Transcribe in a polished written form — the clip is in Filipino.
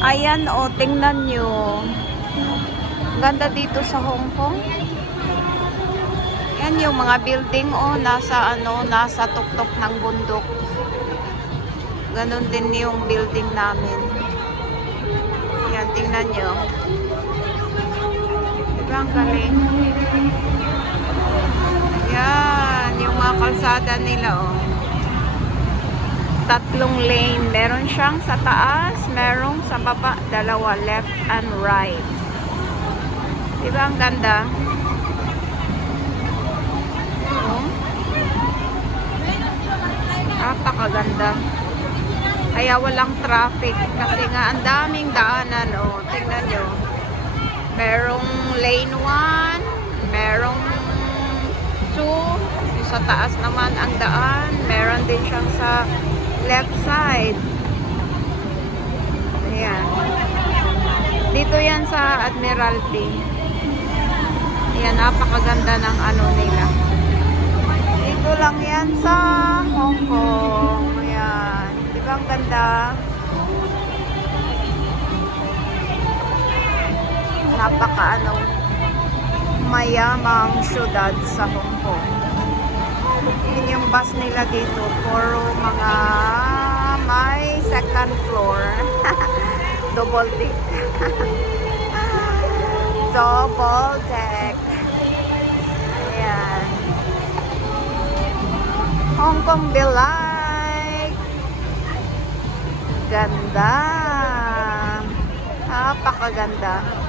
Ayan o, tingnan nyo. Ganda dito sa Hong Kong. Yan yung mga building nasa tuktok ng bundok. Ganon din yung building namin. Yan, tingnan nyo. Diba ang galing? Yan, yung mga kalsada nila tatlong lane. Meron siyang sa taas, merong sa baba, dalawa, left and right. Diba ang ganda? Napakaganda. Kaya walang traffic kasi nga ang daming daanan. Tingnan nyo. Merong lane 1, merong 2, sa taas naman ang daan. Meron din siyang sa left side. Ayan. Dito yan sa Admiralty. Ayan, napakaganda ng nila. Dito lang yan sa Hong Kong. Ayan. Diba ang ganda? Mayamang syudad sa Hong Kong. Yun yung bus nila dito. Puro mga may second floor. Double deck. Double deck. Ayan. Hong Kong Delight. Ganda. Napakaganda.